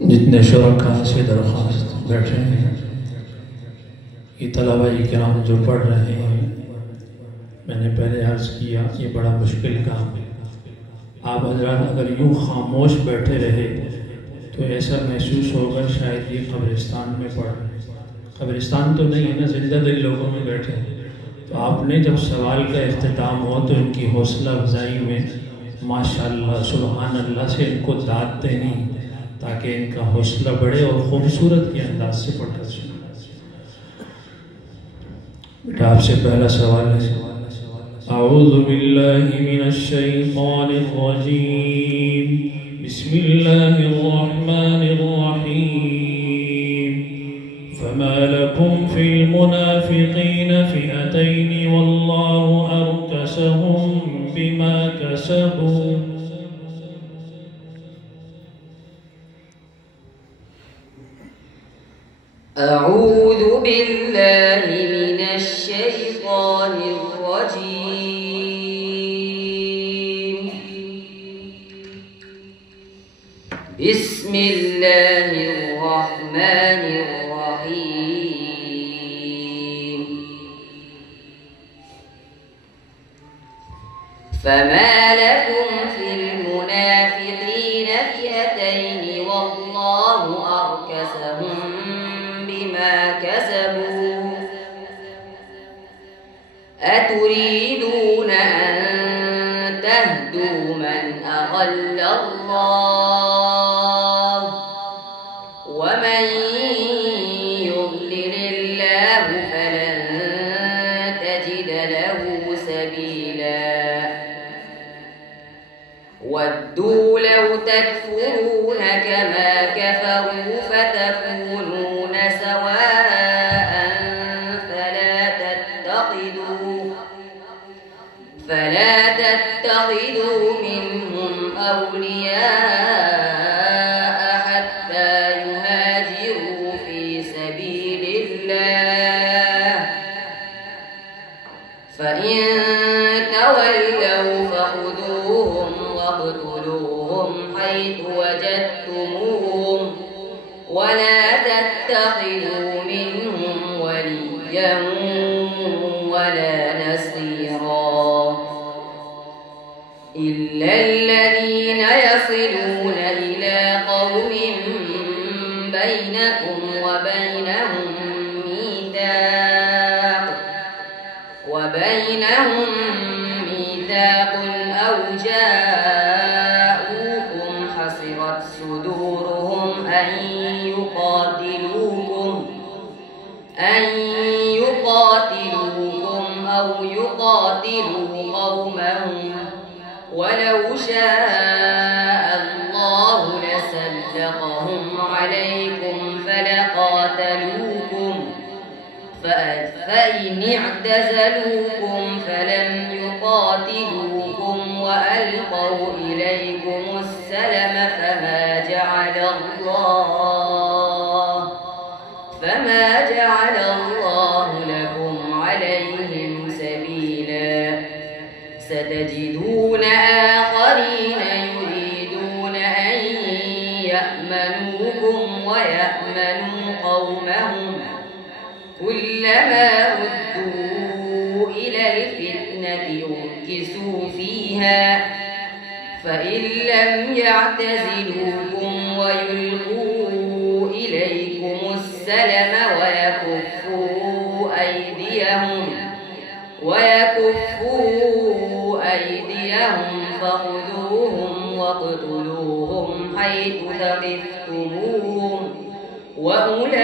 जितने शुरका से दरख्वास्त बैठे हैं, ये तलबा-ए किराम जो पढ़ रहे हैं, मैंने पहले अर्ज़ किया ये बड़ा मुश्किल काम है। आप हज़रात अगर यूँ खामोश बैठे रहे तो ऐसा महसूस होगा शायद ये कब्रिस्तान में पढ़ रहे हैं। कब्रिस्तान तो नहीं है ना, जिंदा दिल लोगों में बैठे हैं। तो आपने जब सवाल का इख्तिताम हो तो इनकी हौसला अफजाई में माशाअल्लाह सुबहान अल्लाह से इनको दाद देनी, ताकि इनका हौसला बढ़े और ख़ूबसूरत के अंदाज से पढ़कर सुने। बेटा आपसे पहला सवाल है, अऊज़ु बिल्लाहि मिनश शैतानिर रजीम, बिस्मिल्लाहिर रहमानिर रहीम, फमा लकुम फिल मुनाफिकीन फिअतैन वल्लाहु अरकसहुम बिमा कसबू। अऊज़ु बिल्लाहि मिनश शैतानिर रजीम, बिस्मिल्लाहिर रहमानिर रहीम, फमा लकुम फिल मुनाफिकीन फिअतैन वल्लाहु अरकसहुम बिमा कसबू, अतुरीदून अन तहदू मन अज़ल्ल अल्लाह, वमन युज़लिलिल्लाहु फलन तजिद लहु सबीला, वद्दू लौ तकफुरून कमा कफरू फतकूनून सवाअन फला तत्तखिदू मिनहुम अवलियाअ हत्ता युहाजिरू फी सबीलिल्लाह, फ़इन तवल्लौ फ़ख़ुज़ूहुम वक़्तुलूहुम हैथु वजदतुमूहुम वला तत्तखिदू मिनहुम वलिय्यन वला नसीरा, इल्ला الذين يصلون إلى قوم بينكم وبينهم ميثاق أو جاءوكم حصرت صدورهم أن يقاتلوكم أو يقاتلوا قومهم، ولو شاء الله لسلطهم عليكم فلقاتلوكم، فإن اعتزلوكم فلم يقاتلوكم وألقوا إليكم السلم فما جعل الله لكم عليهم سبيلا، ستجدون آخرين يريدون أن يأمنوكم ويأمنوا قومهم، كلما ردوا إلى الفتنة أركسوا فيها، فإن لم يعتزلوكم ويلقوا إليكم السلم ويكفوا أيديهم فخذوهم واقتلوهم حيث ثقفتموهم، وأولئك